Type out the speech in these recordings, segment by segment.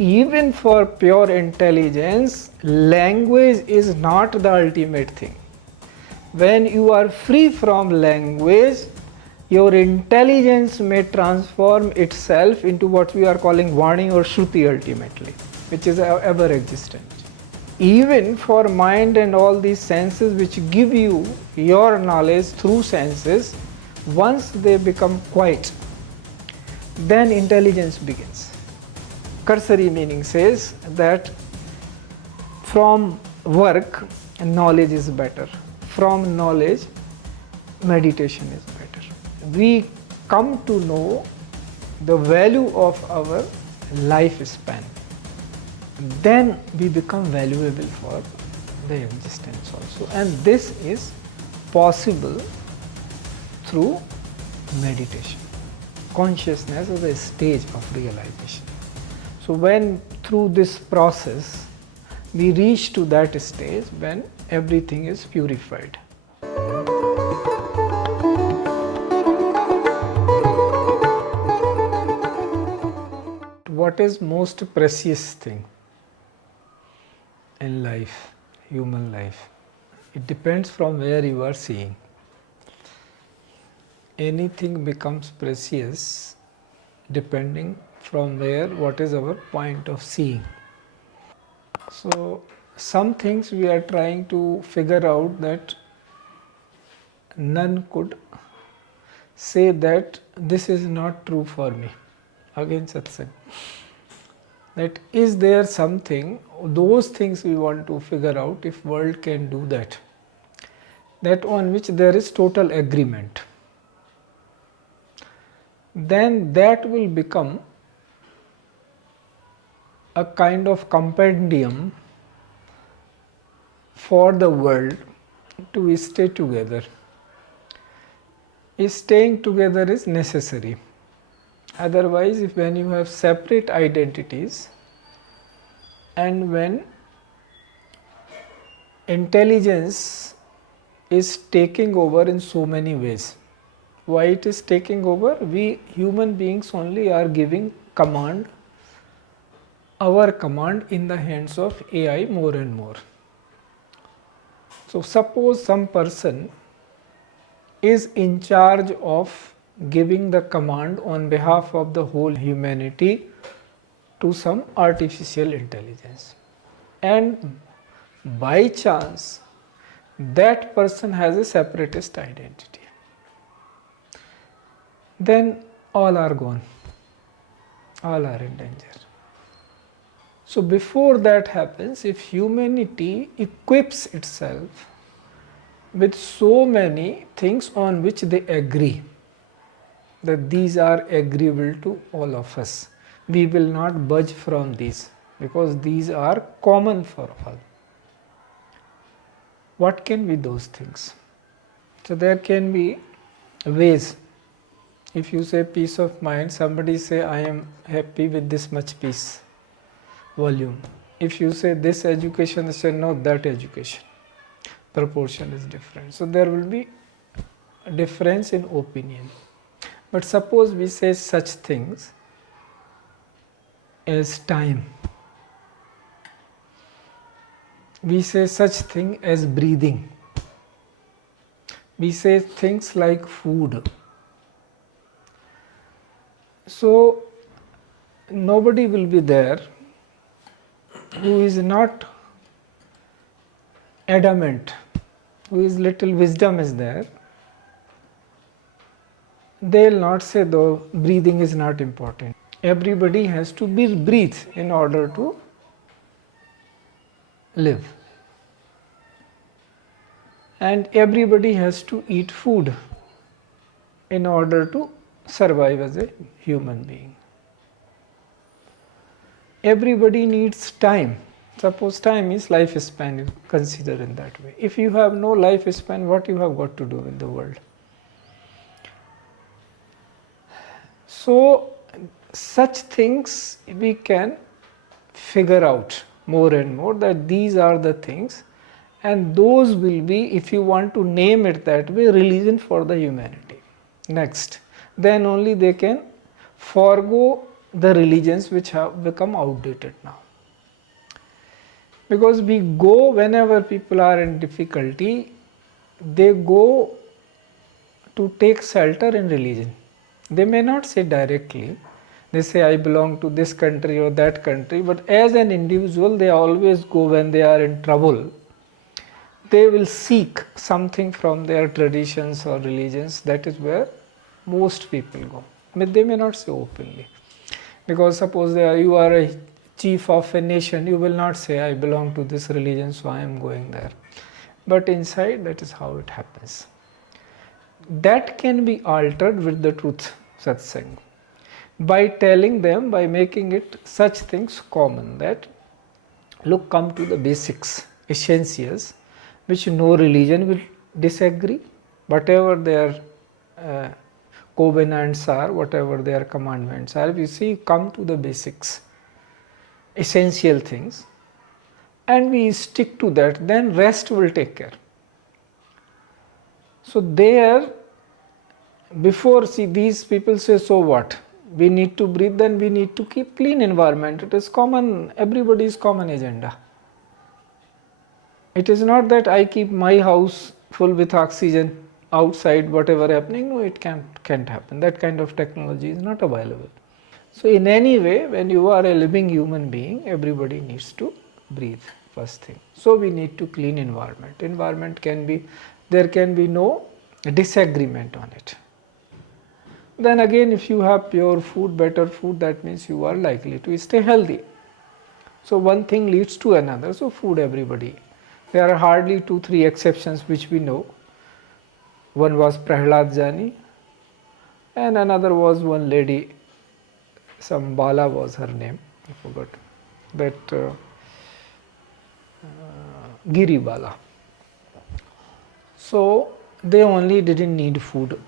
even for pure intelligence, language is not the ultimate thing. When you are free from language, your intelligence may transform itself into what we are calling Vani or Shruti ultimately, which is ever existent. Even for mind and all these senses which give you your knowledge through senses, once they become quiet, then intelligence begins. Cursory meaning says that from work, knowledge is better. From knowledge, meditation is better. We come to know the value of our lifespan. Then we become valuable for the existence also. And this is possible through meditation. Consciousness is a stage of realization. So when through this process we reach to that stage when everything is purified. What is most precious thing in life, human life? It depends from where you are seeing. Anything becomes precious depending from where, what is our point of seeing. So some things we are trying to figure out that none could say that this is not true for me. Again Satsang. That is there something, those things we want to figure out if world can do that. That on which there is total agreement. Then that will become a kind of compendium for the world to stay together. Staying together is necessary. Otherwise, if when you have separate identities and when intelligence is taking over in so many ways. Why it is taking over? We human beings only are giving command, our command in the hands of AI more and more. So suppose some person is in charge of giving the command on behalf of the whole humanity to some artificial intelligence, and by chance that person has a separatist identity, then all are gone, all are in danger. So before that happens, if humanity equips itself with so many things on which they agree, that these are agreeable to all of us, we will not budge from these because these are common for all. What can be those things? So there can be ways. If you say peace of mind, somebody say I am happy with this much peace volume. If you say this education, they say no, that education. Proportion is different. So there will be a difference in opinion. But suppose we say such things as time. We say such thing as breathing. We say things like food. So nobody will be there who is not adamant, who is little wisdom is there. They will not say though breathing is not important. Everybody has to breathe in order to live. And everybody has to eat food in order to survive as a human being. Everybody needs time. Suppose time is lifespan, consider in that way. If you have no lifespan, what you have got to do in the world? So such things we can figure out more and more, that these are the things, and those will be, if you want to name it that way, religion for the humanity. Next, then only they can forego the religions which have become outdated now. Because we go, whenever people are in difficulty, they go to take shelter in religion. They may not say directly, they say I belong to this country or that country, but as an individual they always go when they are in trouble. They will seek something from their traditions or religions. That is where most people go. But they may not say openly. Because suppose you are a chief of a nation, you will not say I belong to this religion so I am going there. But inside, that is how it happens. That can be altered with the truth satsang, by telling them, by making it such things common that look, come to the basics, essentials, which no religion will disagree, whatever their covenants are, whatever their commandments are. We see, come to the basics, essential things, and we stick to that, then rest will take care. So there, before, see, these people say, so what? We need to breathe, then we need to keep clean environment. It is common, everybody's common agenda. It is not that I keep my house full with oxygen, outside whatever happening. No, it can't happen. That kind of technology is not available. So in any way, when you are a living human being, everybody needs to breathe, first thing. So we need to clean environment. Environment can be, there can be no disagreement on it. Then again, if you have pure food, better food, that means you are likely to stay healthy. So one thing leads to another. So food, everybody. There are hardly 2-3 exceptions which we know. One was Prahlad Jani, and another was one lady, some Bala was her name, I forgot, that Giri Bala. So they only didn't need food,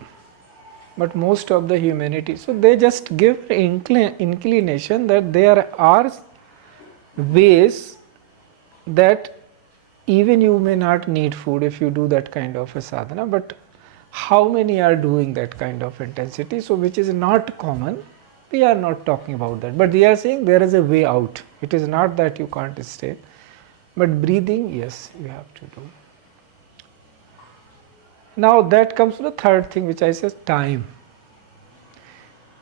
but most of the humanity, so they just give inclination that there are ways that even you may not need food if you do that kind of a sadhana, but how many are doing that kind of intensity? So which is not common. We are not talking about that, but we are saying there is a way out. It is not that you can't stay, but breathing, yes, you have to do. Now that comes to the third thing, which I said, time,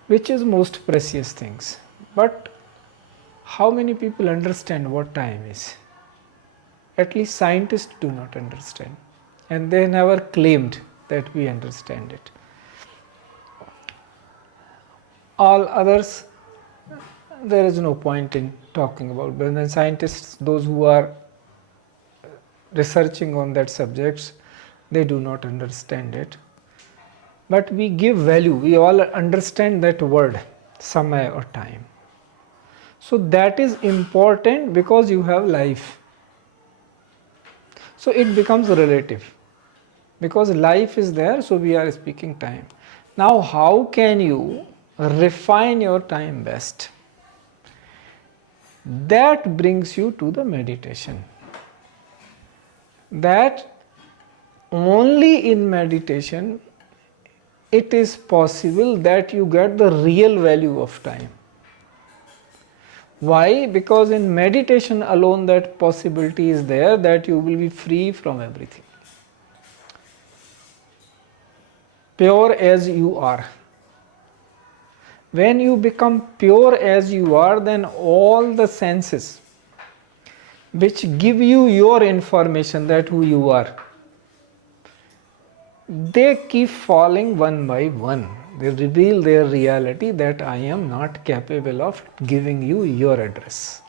which is most precious things. But how many people understand what time is? At least scientists do not understand, and they never claimed that we understand it. All others, there is no point in talking about. But then scientists, those who are researching on that subjects, they do not understand it. But we give value. We all understand that word, samaya or time. So that is important because you have life. So it becomes relative. Because life is there, so we are speaking time. Now how can you refine your time best? That brings you to the meditation. That only in meditation it is possible that you get the real value of time. Why? Because in meditation alone that possibility is there that you will be free from everything. Pure as you are. When you become pure as you are, then all the senses which give you your information that who you are, they keep falling one by one. They reveal their reality that I am not capable of giving you your address.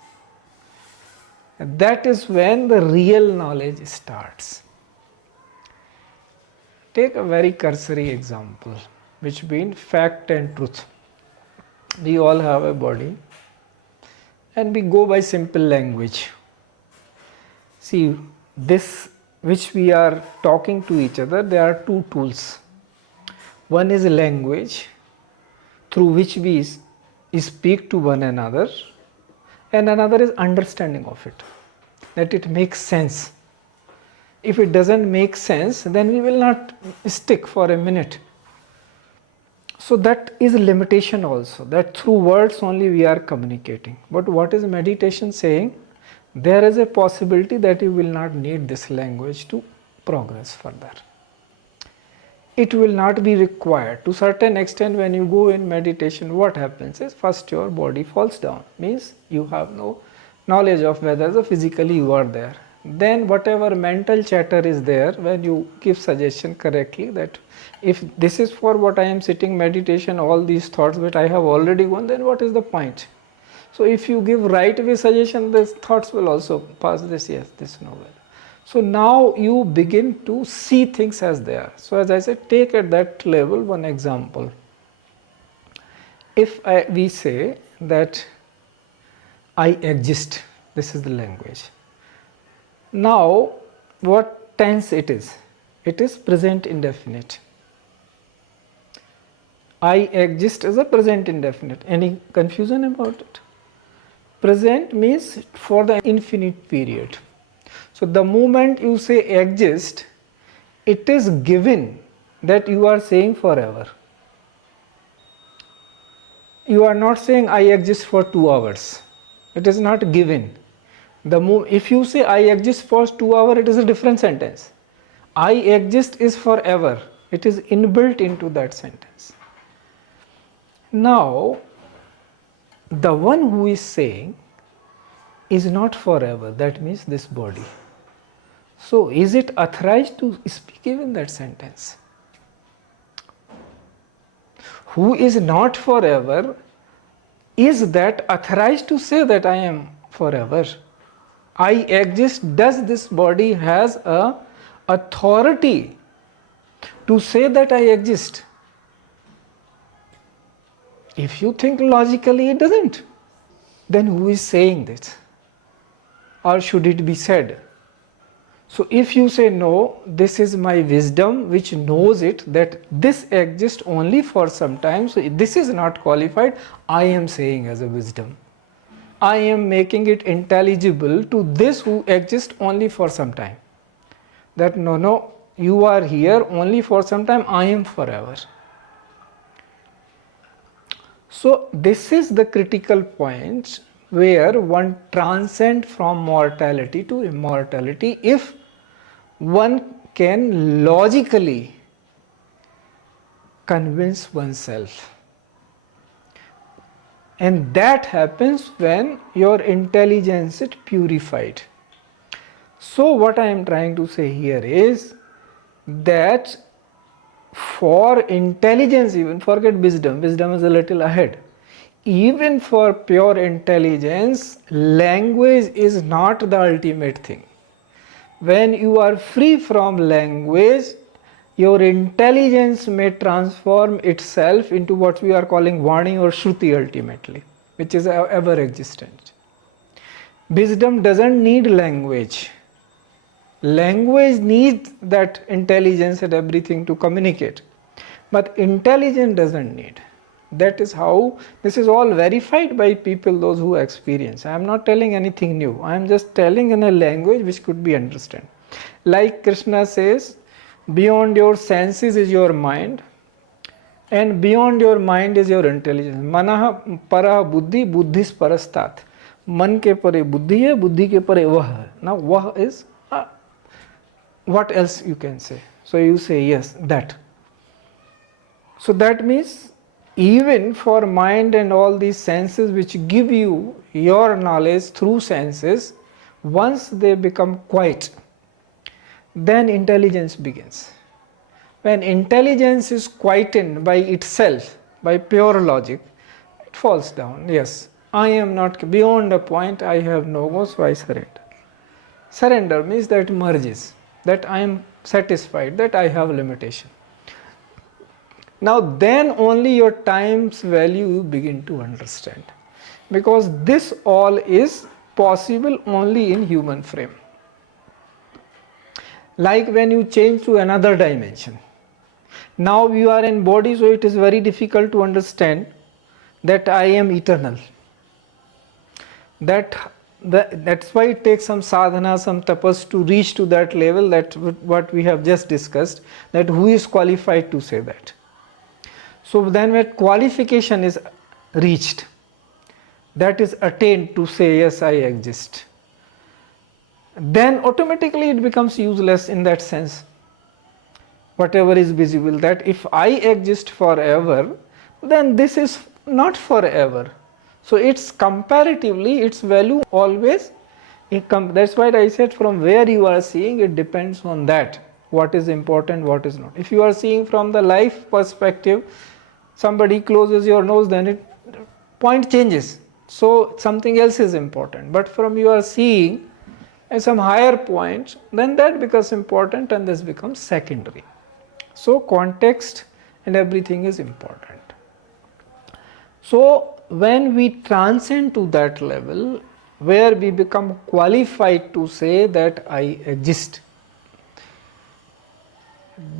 That is when the real knowledge starts. Take a very cursory example, which means fact and truth. We all have a body and we go by simple language. See, this which we are talking to each other, there are two tools. One is language through which we speak to one another, and another is understanding of it, that it makes sense. If it doesn't make sense, then we will not stick for a minute. So that is a limitation also, that through words only we are communicating. But what is meditation saying? There is a possibility that you will not need this language to progress further. It will not be required. To certain extent, when you go in meditation, what happens is first your body falls down, means you have no knowledge of whether physically you are there. Then whatever mental chatter is there, when you give suggestion correctly that if this is for what I am sitting meditation, all these thoughts that I have already gone, then what is the point? So if you give right way suggestion, these thoughts will also pass this, yes, this no well. So now you begin to see things as they are. So as I said, take at that level one example. If we say that I exist, this is the language. Now what tense it is? It is present indefinite. I exist is a present indefinite. Any confusion about it? Present means for the infinite period. So the moment you say exist, it is given that you are saying forever. You are not saying I exist for 2 hours. It is not given. If you say I exist for 2 hours, it is a different sentence. I exist is forever. It is inbuilt into that sentence. Now, the one who is saying is not forever, that means this body. So, is it authorized to speak even that sentence? Who is not forever, is that authorized to say that I am forever? I exist, does this body has a authority to say that I exist? If you think logically, it doesn't. Then who is saying this? Or should it be said? So if you say no, this is my wisdom which knows it that this exists only for some time, so this is not qualified, I am saying as a wisdom. I am making it intelligible to this who exists only for some time. That no, you are here only for some time, I am forever. So this is the critical point where one transcends from mortality to immortality if one can logically convince oneself. And that happens when your intelligence is purified. So what I am trying to say here is that for intelligence, even forget wisdom is a little ahead. Even for pure intelligence, language is not the ultimate thing. When you are free from language, your intelligence may transform itself into what we are calling Vani or Shruti ultimately, which is ever existent. Wisdom doesn't need language. Language needs that intelligence and everything to communicate. But intelligence doesn't need. That is how this is all verified by people, those who experience. I am not telling anything new. I am just telling in a language which could be understood. Like Krishna says, beyond your senses is your mind, and beyond your mind is your intelligence. Manaha para buddhi, buddhis parastat. Man ke pare buddhi hai, buddhi ke pare vah hai. Now vah is what else you can say? So you say yes, that. So that means even for mind and all these senses which give you your knowledge through senses, once they become quiet, then intelligence begins. When intelligence is quietened by itself, by pure logic, it falls down. Yes, I am not beyond a point, I have no more, so I surrender. Surrender means that merges, that I am satisfied, that I have limitation. Now then only your time's value you begin to understand, because this all is possible only in human frame. Like when you change to another dimension. Now you are in body, so it is very difficult to understand that I am eternal. That's why it takes some sadhana, some tapas to reach to that level, that what we have just discussed, that who is qualified to say that. So then when qualification is reached, that is attained to say yes, I exist, then automatically it becomes useless in that sense. Whatever is visible, that if I exist forever, then this is not forever. So it's comparatively, its value always, that's why I said from where you are seeing, it depends on that, what is important, what is not. If you are seeing from the life perspective, somebody closes your nose, then it point changes. So something else is important. But from you are seeing at some higher point, then that becomes important and this becomes secondary. So context and everything is important. So when we transcend to that level where we become qualified to say that I exist,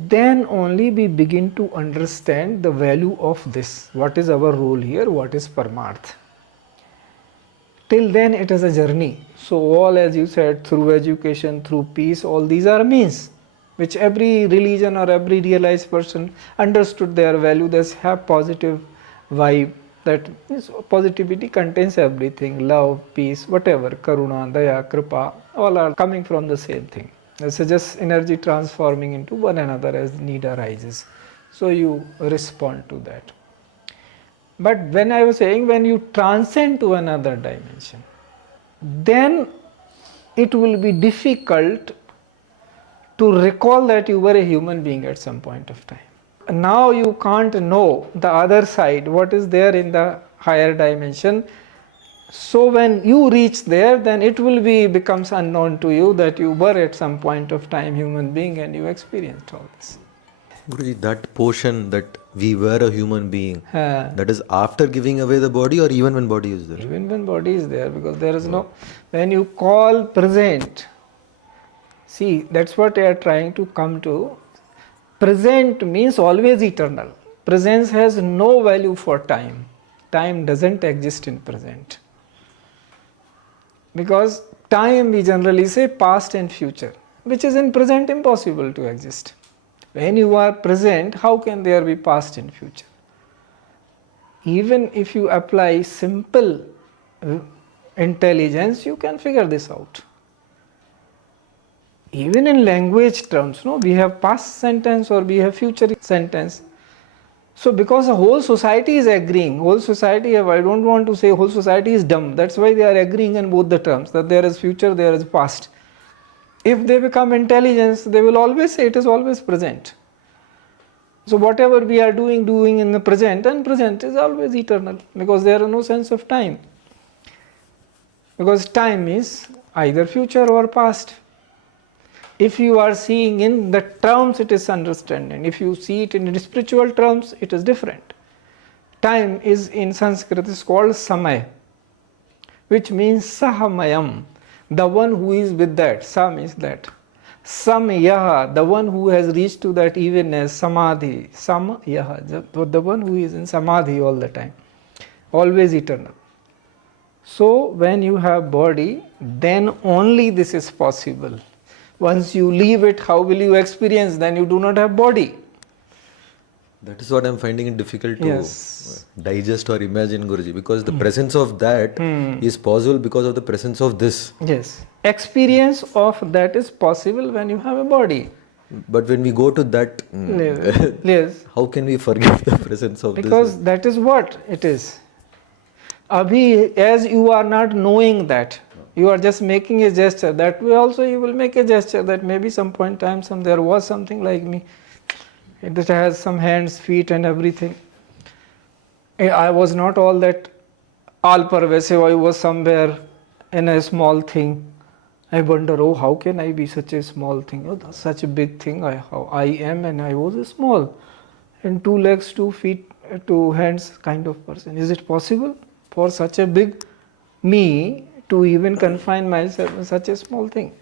then only we begin to understand the value of this. What is our role here? What is Paramarth? Till then it is a journey. So all, as you said, through education, through peace, all these are means which every religion or every realized person understood their value. They have positive vibe, that positivity contains everything, love, peace, whatever, karuna, daya, kripa, all are coming from the same thing. This is just energy transforming into one another as need arises. So you respond to that. But when I was saying, when you transcend to another dimension, then it will be difficult to recall that you were a human being at some point of time. Now you can't know the other side, what is there in the higher dimension. So when you reach there, then it will becomes unknown to you that you were at some point of time human being and you experienced all this. Guruji, that portion that we were a human being, that is after giving away the body or even when body is there? Even when body is there, because there is no, when you call present, see, that's what I are trying to come to. Present means always eternal. Presence has no value for time. Time doesn't exist in present. Because time, we generally say past and future, which is in present impossible to exist. When you are present, how can there be past and future? Even if you apply simple intelligence, you can figure this out. Even in language terms, no, we have past sentence or we have future sentence. So because the whole society is agreeing, whole society, I don't want to say whole society is dumb, that's why they are agreeing in both the terms, that there is future, there is past. If they become intelligence, they will always say it is always present. So whatever we are doing in the present, and present is always eternal, because there is no sense of time. Because time is either future or past. If you are seeing in the terms, it is understanding. If you see it in spiritual terms, it is different. Time is in Sanskrit is called samay, which means sahamayam, the one who is with that. Sa means that. Samyaha, the one who has reached to that evenness. Samadhi, samyaha, the one who is in samadhi all the time, always eternal. So when you have body, then only this is possible. Once you leave it, how will you experience? Then you do not have body. That is what I am finding it difficult to digest or imagine, Guruji, because the presence of that is possible because of the presence of this. Yes. Experience of that is possible when you have a body. But when we go to that, yes. How can we forget the presence of because this? Because that is what it is. Abhi, as you are not knowing that, you are just making a gesture. That way also you will make a gesture that maybe some point in time there was something like me. It has some hands, feet and everything. I was not all that all-pervasive. I was somewhere in a small thing. I wonder, oh, how can I be such a small thing? Oh, such a big thing. How I am, and I was a small. And 2 legs, 2 feet, 2 hands kind of person. Is it possible for such a big me to even confine myself in such a small thing?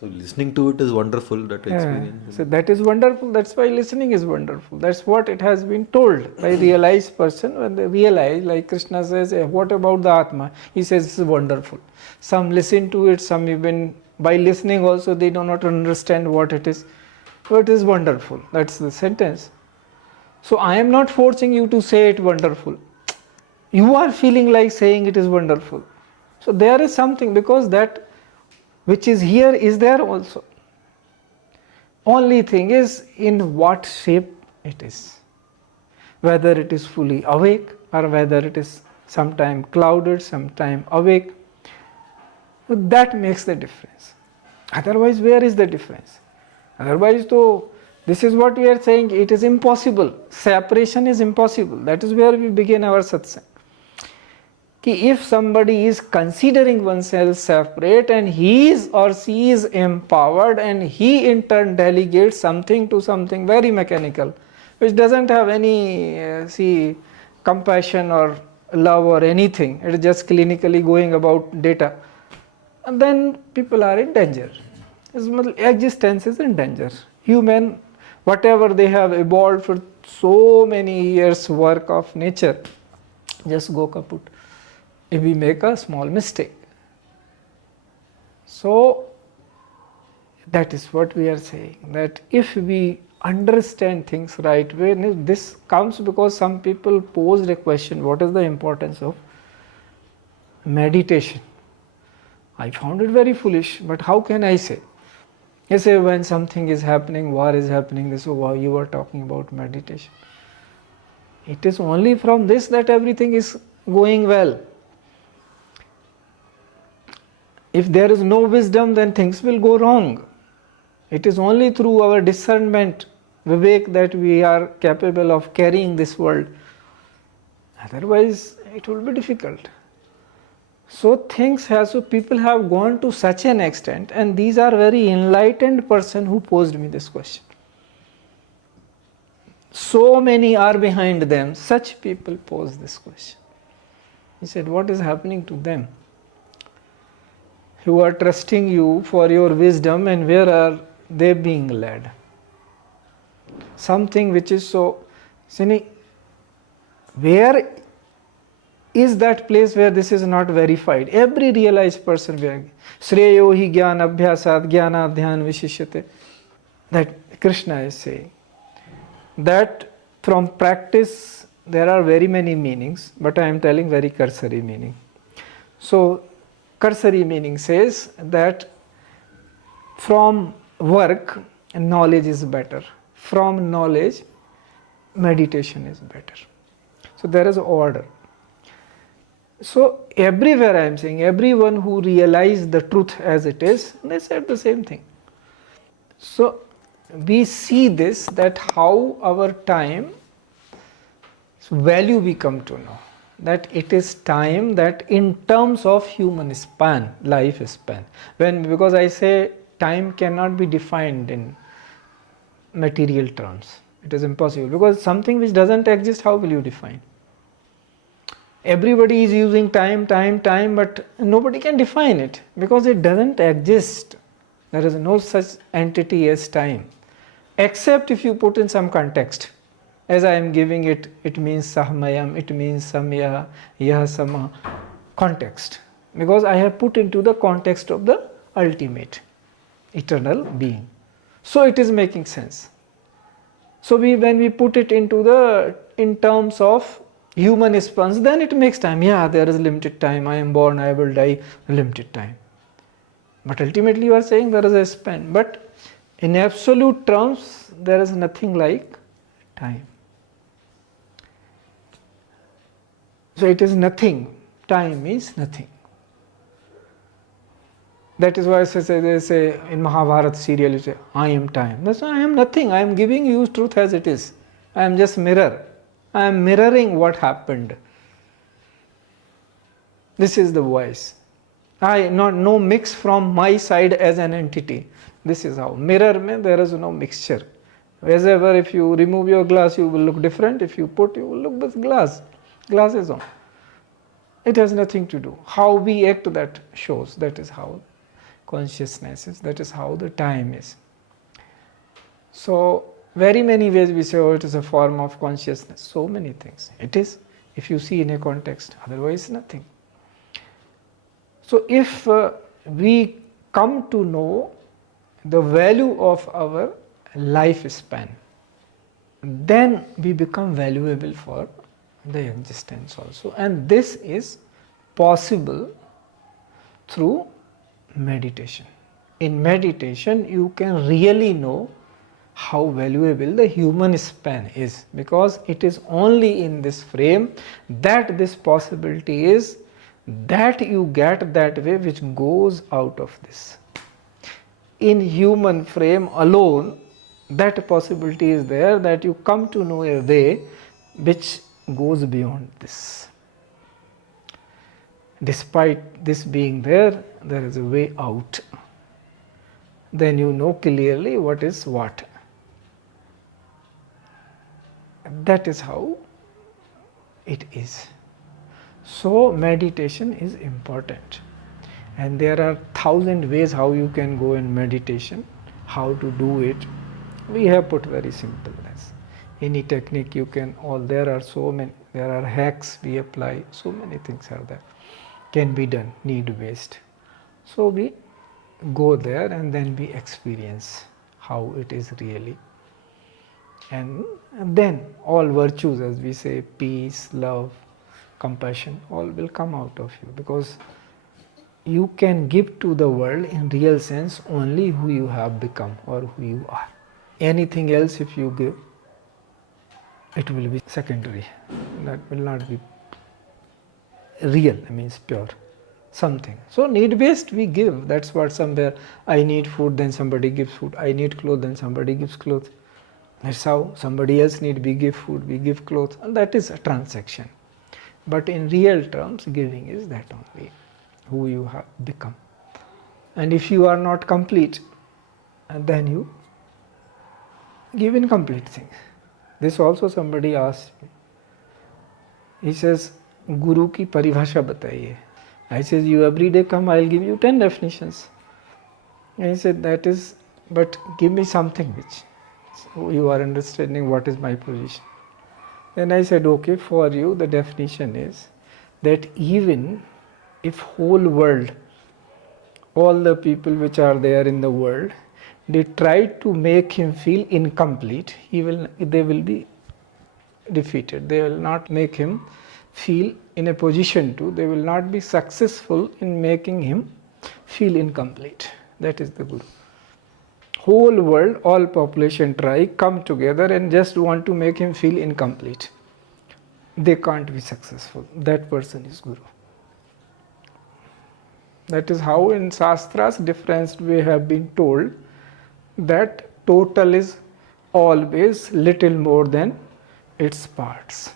So listening to it is wonderful, that experience. So that is wonderful. That's why listening is wonderful. That's what it has been told by realized person. When they realize, like Krishna says, what about the Atma? He says this is wonderful. Some listen to it, some even by listening also they do not understand what it is. But it is wonderful. That's the sentence. So I am not forcing you to say it wonderful. You are feeling like saying it is wonderful. So there is something, because that which is here is there also. Only thing is in what shape it is. Whether it is fully awake or whether it is sometime clouded, sometime awake. So that makes the difference. Otherwise, where is the difference? Otherwise, though, this is what we are saying, it is impossible. Separation is impossible. That is where we begin our satsang. If somebody is considering oneself separate and he is or she is empowered and he in turn delegates something to something very mechanical, which doesn't have any compassion or love or anything, it is just clinically going about data, and then people are in danger. Existence is in danger. Human, whatever they have evolved for so many years work of nature, just go kaput if we make a small mistake. So that is what we are saying, that if we understand things right way, this comes because some people posed a question, what is the importance of meditation? I found it very foolish, but how can I say? You say when something is happening, war is happening, this, oh, you are talking about meditation. It is only from this that everything is going well. If there is no wisdom, then things will go wrong. It is only through our discernment, vivek, that we are capable of carrying this world. Otherwise, it will be difficult. So people have gone to such an extent, and these are very enlightened person who posed me this question. So many are behind them, such people pose this question. He said, what is happening to them? Who are trusting you for your wisdom, and where are they being led? Something which is so, where is that place where this is not verified? Every realized person, Shreyo hi gyan abhyasat jnana dhyan vishishyate, that Krishna is saying. That from practice there are very many meanings, but I am telling very cursory meaning. So cursory meaning says that from work, knowledge is better. From knowledge, meditation is better. So there is order. So everywhere I am saying, everyone who realized the truth as it is, they said the same thing. So we see this, that how our time value we come to know. That it is time that in terms of human span, life span. Because I say time cannot be defined in material terms. It is impossible, because something which doesn't exist, how will you define? Everybody is using time, but nobody can define it because it doesn't exist. There is no such entity as time, except if you put in some context. As I am giving it, it means sahmayam, it means samya, yah sama, context. Because I have put into the context of the ultimate, eternal being. So it is making sense. So when we put it in terms of human spans, then it makes time. Yeah, there is limited time. I am born, I will die, limited time. But ultimately you are saying there is a span. But in absolute terms, there is nothing like time. So it is nothing. Time means nothing. That is why they say in Mahabharata serial, you say, I am time. That's why I am nothing. I am giving you truth as it is. I am just mirror. I am mirroring what happened. This is the voice. No mix from my side as an entity. This is how. Mirror mein there is no mixture. As ever, if you remove your glass, you will look different. If you put, you will look with glass. Glass is on. It has nothing to do. How we act, that shows. That is how consciousness is. That is how the time is. So very many ways we say, oh, it is a form of consciousness. So many things. It is, if you see in a context. Otherwise, nothing. So if we come to know the value of our lifespan, then we become valuable for the existence also. And this is possible through meditation. In meditation, you can really know how valuable the human span is, because it is only in this frame that this possibility is, that you get that way which goes out of this. In human frame alone, that possibility is there, that you come to know a way which goes beyond this. Despite this being there, there is a way out. Then you know clearly what is what. That is how it is. So meditation is important, and there are 1,000 ways how you can go in meditation, how to do it. We have put very simple as any technique you can, there are so many, there are hacks we apply, so many things are there, can be done, need based. So we go there and then we experience how it is really. And then all virtues, as we say, peace, love, compassion, all will come out of you, because you can give to the world in real sense only who you have become or who you are. Anything else if you give, it will be secondary. That will not be real, means pure, something. So need based we give. That's what somewhere, I need food, then somebody gives food. I need clothes, then somebody gives clothes. That's how somebody else need, we give food, we give clothes, and that is a transaction. But in real terms, giving is that only, who you have become. And if you are not complete, then you give incomplete things. This also somebody asked me. He says, Guru ki paribhasha bataiye. I says, you every day come, I'll give you 10 definitions. And he said, that is, but give me something which you are understanding what is my position. Then I said, okay, for you the definition is that even if whole world, all the people which are there in the world, they try to make him feel incomplete, they will be defeated. They will not make him feel in a position to, they will not be successful in making him feel incomplete. That is the Guru. Whole world, all population try, come together and just want to make him feel incomplete. They can't be successful. That person is Guru. That is how in Shastras different we have been told that total is always little more than its parts.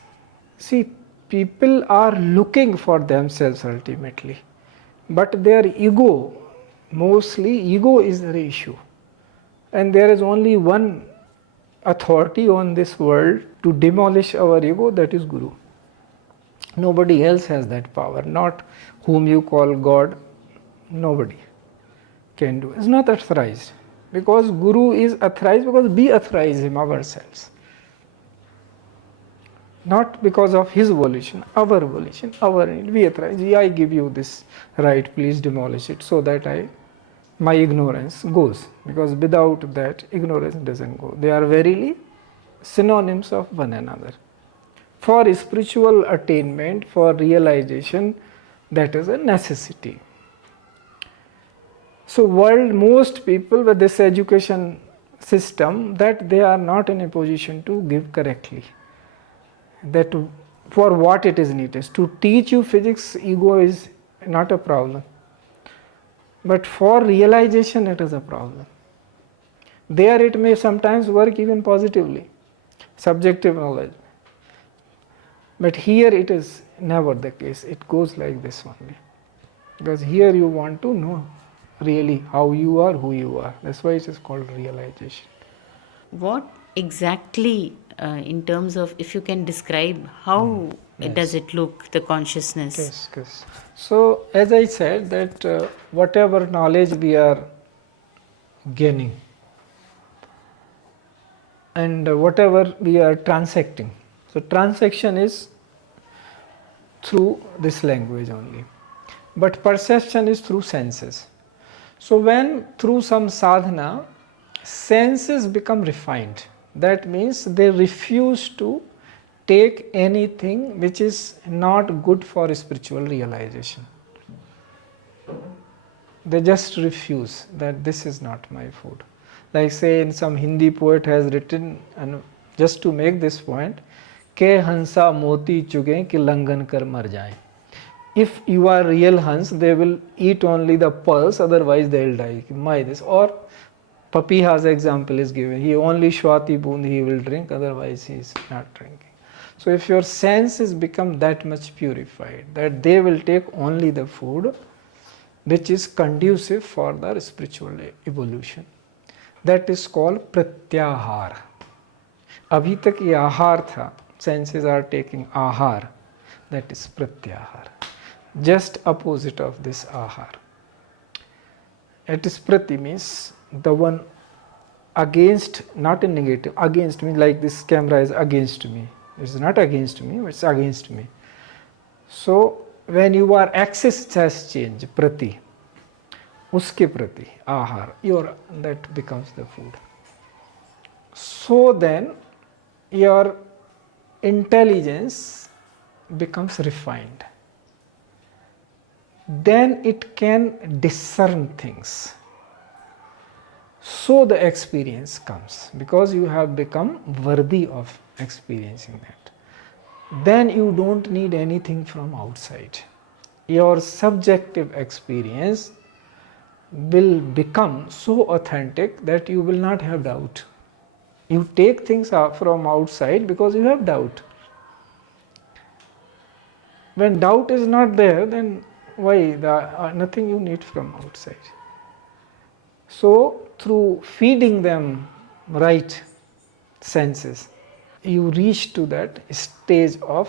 See, people are looking for themselves ultimately, but their ego, mostly ego is the issue. And there is only one authority on this world to demolish our ego, that is Guru. Nobody else has that power, not whom you call God, nobody can do. It's not authorized, because Guru is authorized, because we authorize him ourselves. Not because of his volition, our volition, our need. We authorize, I give you this right, please demolish it, so that my ignorance goes, because without that ignorance doesn't go. They are verily synonyms of one another. For spiritual attainment, for realization, that is a necessity. So world, most people with this education system, that they are not in a position to give correctly. That for what it is needed. To teach you physics, ego is not a problem. But for realization, it is a problem. There it may sometimes work even positively, subjective knowledge. But here it is never the case. It goes like this only. Because here you want to know really how you are, who you are. That's why it is called realization. What exactly, in terms of, if you can describe, how does it look, the consciousness? Yes. So, as I said, that whatever knowledge we are gaining and whatever we are transacting. So, transaction is through this language only. But perception is through senses. So, when through some sadhana, senses become refined, That means they refuse to take anything which is not good for spiritual realization. They just refuse that this is not my food. Like say in some Hindi poet has written, and just to make this point, ke hansa moti chuge ki langan kar mar jaye. If you are real Hans, they will eat only the pearls, otherwise they will die. My this. Or Papiha's example is given. He only Shwati Boond he will drink, otherwise he is not drinking. So if your senses become that much purified, that they will take only the food which is conducive for the spiritual evolution. That is called pratyahar. Abhi tak ye ahar tha, senses are taking ahar, that is pratyahar. Just opposite of this ahar. It is prati means the one against, not in negative, against means like this camera is against me. It is not against me, it's against me. So when your axis has changed, prati, uske prati, ahar, that becomes the food. So then your intelligence becomes refined. Then it can discern things. So the experience comes, because you have become worthy of experiencing that. Then you don't need anything from outside. Your subjective experience will become so authentic that you will not have doubt. You take things from outside because you have doubt. When doubt is not there, then why? Nothing you need from outside. So through feeding them right senses, you reach to that stage of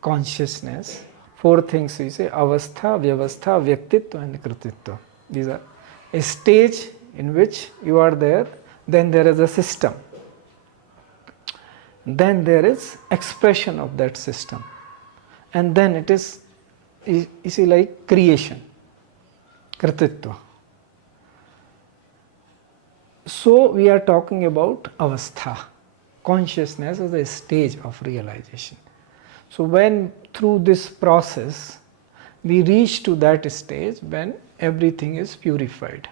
consciousness. Four things we say: avastha, vyavastha, vyaktitva and krititva. These are a stage in which you are there, then there is a system. Then there is expression of that system. And then it is, you see, like creation, krititva. So we are talking about avastha. Consciousness is a stage of realization. So when through this process we reach to that stage when everything is purified,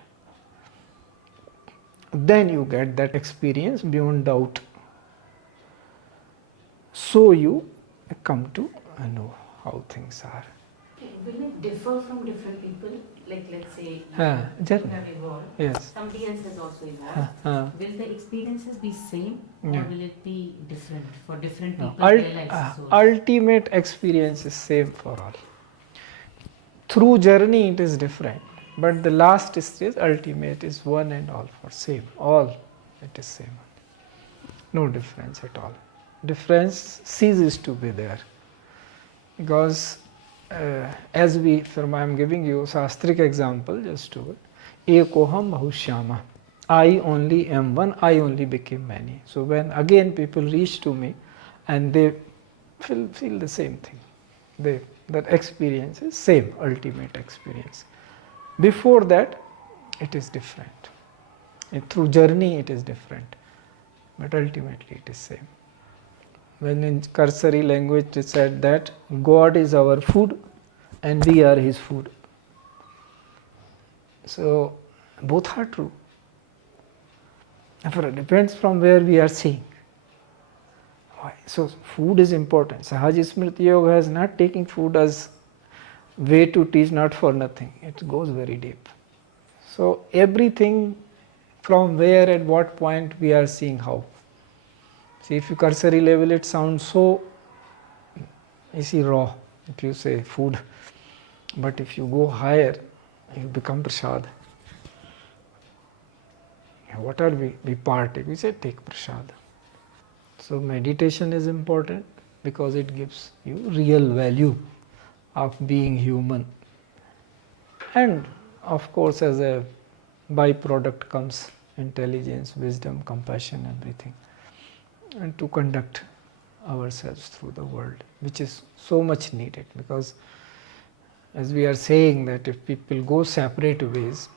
then you get that experience beyond doubt. So you come to know how things are. Will it differ from different people? Like, let's say, you journey. have evolved. Yes. Somebody else has also evolved. Will the experiences be same, or Yeah. will it be different for different No. people? Their life source? Ultimate experience is same for all. Through journey it is different, but the last stage, ultimate, is one and all for same. All it is same. No difference at all. Difference ceases to be there. Because as I am giving you Shastric example, just to Ekoham Bahushyama. I only am one, I only became many. So when again people reach to me and they feel the same thing. That experience is same, ultimate experience. Before that, it is different. Through journey it is different. But ultimately it is same. When in cursory language it is said that God is our food and we are his food. So both are true. Therefore, it depends from where we are seeing. Why? So food is important. Sahaj Smriti Yog has not taken food as way to teach, not for nothing. It goes very deep. So everything from where at what point we are seeing how. See, if you cursory level, it sounds so, you see, raw, if you say food. But if you go higher, you become prasad. What are we? We partake. We say, take prasad. So meditation is important because it gives you real value of being human. And of course, as a byproduct comes intelligence, wisdom, compassion, everything. And to conduct ourselves through the world, which is so much needed, because as we are saying that if people go separate ways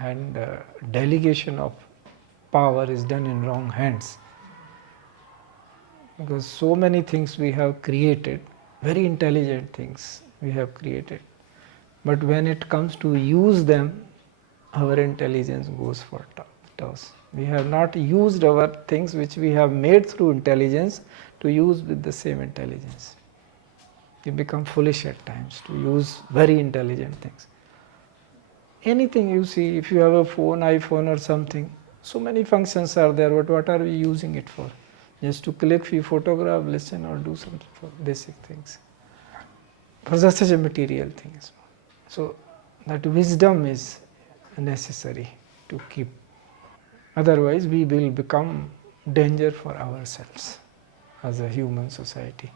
and delegation of power is done in wrong hands. Because so many things we have created, very intelligent things we have created. But when it comes to use them, our intelligence goes for toss. We have not used our things which we have made through intelligence to use with the same intelligence. We become foolish at times to use very intelligent things. Anything you see, if you have a phone, iPhone or something, so many functions are there, but what are we using it for? Just to click few photograph, listen or do something for basic things. For such a material thing. So that wisdom is necessary to keep. Otherwise we will become danger for ourselves as a human society.